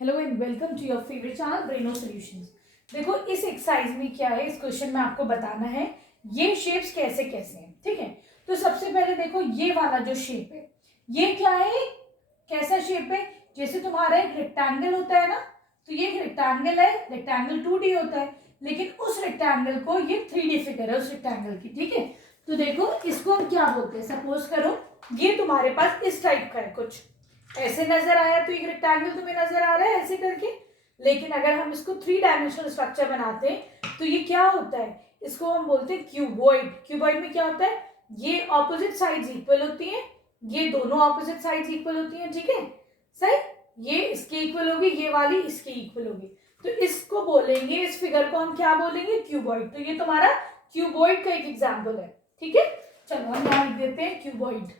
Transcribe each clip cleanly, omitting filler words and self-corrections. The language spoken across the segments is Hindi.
Hello and welcome to your favourite channel Breno solutions. देखो इस एक्सरसाइज में क्या है, इस क्वेश्चन में आपको बताना है ये शेप्स कैसे कैसे हैं। ठीक है, तो सबसे पहले देखो ये वाला जो शेप है ये क्या है, कैसा शेप है। जैसे तुम्हारा एक रेक्टेंगल होता है ना, तो ये एक रेक्टेंगल है, रेक्टेंगल 2D होता है, लेकिन उस रेक्टेंगल को ये 3D फिगर है उस रेक्टेंगल की। ठीक है, तो देखो इसको हम क्या बोलते हैं, सपोज करो ये तुम्हारे पास इस टाइप का है, कुछ ऐसे नजर आया तो एक रेक्टेंगल तुम्हें नजर आ रहा है ऐसे करके। लेकिन अगर हम इसको 3 डायमेंशनल स्ट्रक्चर बनाते हैं तो ये क्या होता है, इसको हम बोलते हैं क्यूबॉइड। क्यूबॉइड में क्या होता है, ये ऑपोजिट साइड्स इक्वल होती हैं, ये दोनों ऑपोजिट साइड्स इक्वल होती हैं। ठीक है, सही, ये इसके इक्वल होगी, ये वाली इसके इक्वल होगी, तो इसको बोलेंगे, इस फिगर को हम क्या बोलेंगे, क्यूबॉइड। तो ये तुम्हारा क्यूबॉइड का एक एग्जाम्पल है। ठीक है, चलो हम यहाँ लिख देते हैं क्यूबॉइड।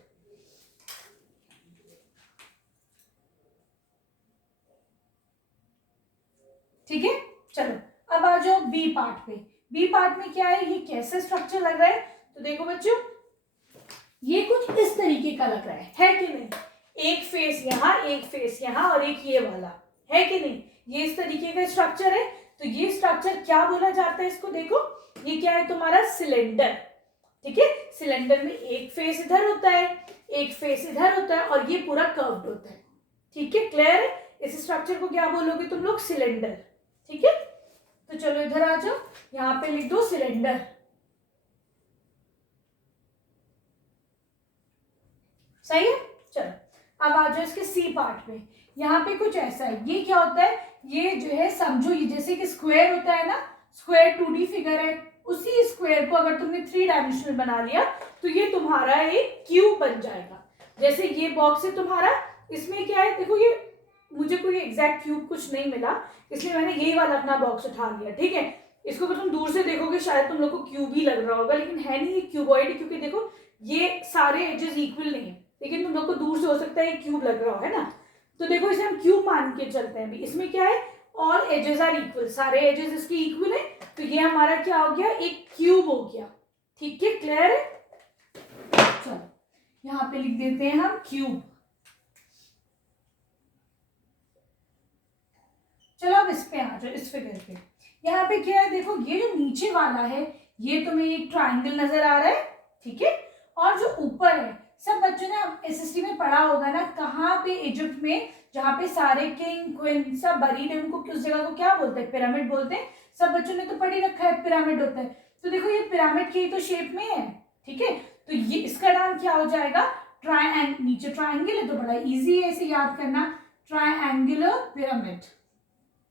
ठीक है, चलो अब आ जाओ बी पार्ट पे। बी पार्ट में क्या है, ये कैसे स्ट्रक्चर लग रहा है, तो देखो बच्चों ये कुछ इस तरीके का लग रहा है कि नहीं। एक फेस यहाँ, एक फेस यहाँ और एक ये वाला, है कि नहीं। ये इस तरीके का स्ट्रक्चर है, तो ये स्ट्रक्चर क्या बोला जाता है इसको, देखो ये क्या है तुम्हारा सिलेंडर। ठीक है, सिलेंडर में एक फेस इधर होता है, एक फेस इधर होता है और ये पूरा कर्व्ड होता है। ठीक है, क्लियर है। इस स्ट्रक्चर को क्या बोलोगे तुम लोग, सिलेंडर। ठीक है, तो चलो इधर आ जाओ, यहां पे लिख दो सिलेंडर। सही है, चलो अब आ जाओ इसके सी पार्ट में। यहाँ पे कुछ ऐसा है, ये क्या होता है, ये जो है समझो ये जैसे कि स्क्वायर होता है ना, स्क्वायर 2D फिगर है, उसी स्क्वायर को अगर तुमने 3 डायमेंशनल बना लिया तो ये तुम्हारा एक क्यूब बन जाएगा। जैसे ये बॉक्स है तुम्हारा, इसमें क्या है देखो, ये मुझे कोई एग्जैक्ट क्यूब कुछ नहीं मिला, इसलिए मैंने यही वाला अपना बॉक्स उठा लिया। ठीक है, इसको अगर तुम दूर से देखोगे शायद तुम लोग को क्यूब ही लग रहा होगा, लेकिन है नहीं, ये क्यूबॉइड, क्योंकि देखो ये सारे एजेस इक्वल नहीं है, लेकिन तुम लोग को दूर से हो सकता है क्यूब लग रहा है ना। तो देखो इसे हम क्यूब मान के चलते हैं। अभी इसमें क्या है, ऑल एजेस आर इक्वल, सारे एजेस इसके इक्वल है, तो ये हमारा क्या हो गया, एक क्यूब हो गया। ठीक है, क्लियर है। चलो यहाँ पे लिख देते हैं हम क्यूब। चलो अब इस पे आ जाओ, इस फिगर पे। यहाँ पे क्या है देखो, ये जो नीचे वाला है ये तुम्हें एक ट्राइंगल नजर आ रहा है। ठीक है, और जो ऊपर है, सब बच्चों ने एसएसटी में पढ़ा होगा ना, कहाँ पे इजिप्ट में जहाँ पे सारे किंग क्वीन सब बरीड है, उनको उस जगह को क्या बोलते हैं, पिरामिड बोलते हैं। सब बच्चों ने तो पढ़ ही रखा है पिरामिड होता है, तो देखो ये पिरामिड की तो शेप में है। ठीक है, तो ये इसका नाम क्या हो जाएगा, नीचे ट्राइंगल है तो बड़ा इजी है इसे याद करना, ट्राइंगुलर पिरामिड।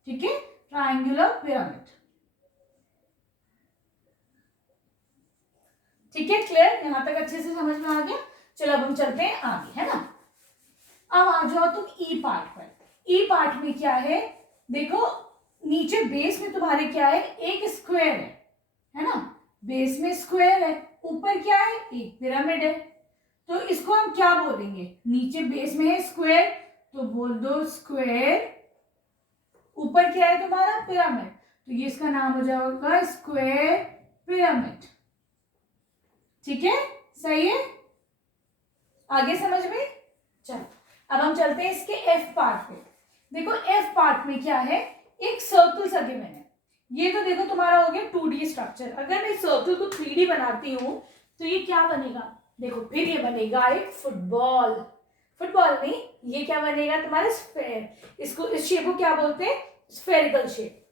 ठीक है, ट्राइंगुलर पिरामिड। ठीक है, क्लियर, यहां तक अच्छे से समझ में आ गया। चलो अब हम चलते हैं आगे, है ना। अब आ जाओ तुम ई पार्ट पर। ई पार्ट में क्या है देखो, नीचे बेस में तुम्हारे क्या है, एक स्क्वायर है ना, बेस में स्क्वायर है, ऊपर क्या है, एक पिरामिड है। तो इसको हम क्या बोलेंगे, नीचे बेस में है स्क्वायर तो बोल दो स्क्वायर, ऊपर क्या है तुम्हारा, पिरामिड, तो ये इसका नाम हो जाएगा स्क्वायर पिरामिड। ठीक है, सही है, आगे समझ में। चलो अब हम चलते हैं इसके एफ पार्ट पे। देखो एफ पार्ट में क्या है, एक सर्कल सा गिवन है। ये तो देखो तुम्हारा हो गया 2D स्ट्रक्चर। अगर मैं सर्कल को 3D बनाती हूँ तो ये क्या बनेगा, देखो फिर ये बनेगा एक फुटबॉल। फुटबॉल नहीं, ये क्या बनेगा तुम्हारा स्फेयर। इसको, इस शेप को क्या बोलते हैं, स्फेरिकल शेप।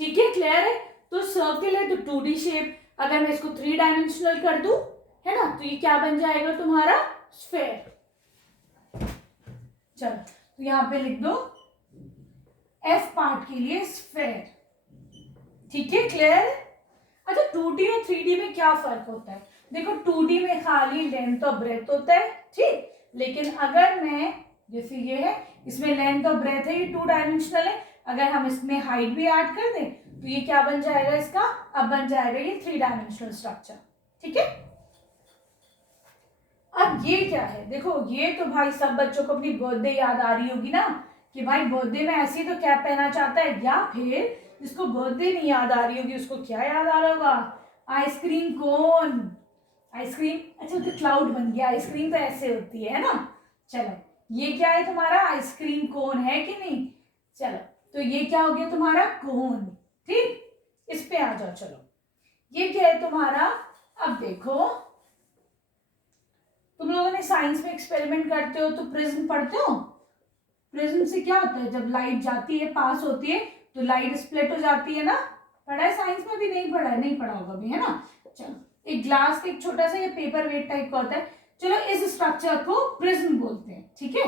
ठीक है, क्लियर है। तो सर्कल है तो 2D शेप, अगर मैं इसको 3 डायमेंशनल कर दूं, है ना, तो ये क्या बन जाएगा तुम्हारा, स्फेयर। चलो तो यहां पे लिख दो एफ पार्ट के लिए स्फेयर। ठीक है, क्लियर। अच्छा 2D और 3D में क्या फर्क होता है, देखो 2D में खाली लेंथ और ब्रेथ होता है, ठीक, लेकिन अगर मैं, जैसे ये है, इसमें लेंथ और ब्रेथ है, ये 2 डायमेंशनल है, अगर हम इसमें हाइट भी ऐड कर दें तो ये क्या बन जाएगा इसका, अब बन जाएगा ये 3 डायमेंशनल स्ट्रक्चर। ठीक है, अब ये क्या है देखो, ये तो भाई सब बच्चों को अपनी बर्थडे याद आ रही होगी ना, कि भाई बर्थडे में ऐसे ही तो क्या पहनना चाहता है, या फिर जिसको बर्थडे नहीं याद आ रही होगी उसको क्या याद आ रहा होगा, आइसक्रीम कोन। आइसक्रीम, अच्छा तो क्लाउड बन गया, आइसक्रीम तो ऐसे होती है ना। चलो ये क्या है तुम्हारा, आइसक्रीम कोन, है कि नहीं। चलो तो ये क्या हो गया तुम्हारा कोन। ठीक, इस पे आ जाओ। चलो ये क्या है तुम्हारा, अब देखो तुम लोगों ने साइंस में एक्सपेरिमेंट करते हो तो प्रिज्म पढ़ते हो। प्रिज्म से क्या होता है, जब लाइट जाती है पास होती है तो लाइट स्प्लिट हो जाती है ना। पढ़ा है साइंस में भी, नहीं पढ़ा है, नहीं पढ़ा होगा भी, है ना। चलो एक ग्लास का एक छोटा सा ये पेपर वेट टाइप का होता है। चलो इस स्ट्रक्चर को प्रिज्म बोलते हैं। ठीक है,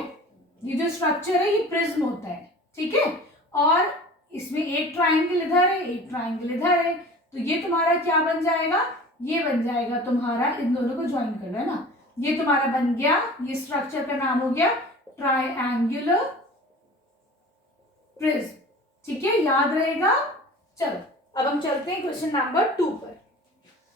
ये जो स्ट्रक्चर है ये प्रिज्म होता है। ठीक है, और इसमें एक ट्राइंगल इधर है, एक ट्राइंगल इधर है, तो ये तुम्हारा क्या बन जाएगा, ये बन जाएगा तुम्हारा, इन दोनों को ज्वाइन कर लो, है ना। ये तुम्हारा बन गया, ये स्ट्रक्चर का नाम हो गया ट्रायंगुलर प्रिज्म। ठीक है, याद रहेगा। चलो अब हम चलते हैं क्वेश्चन नंबर 2 पर।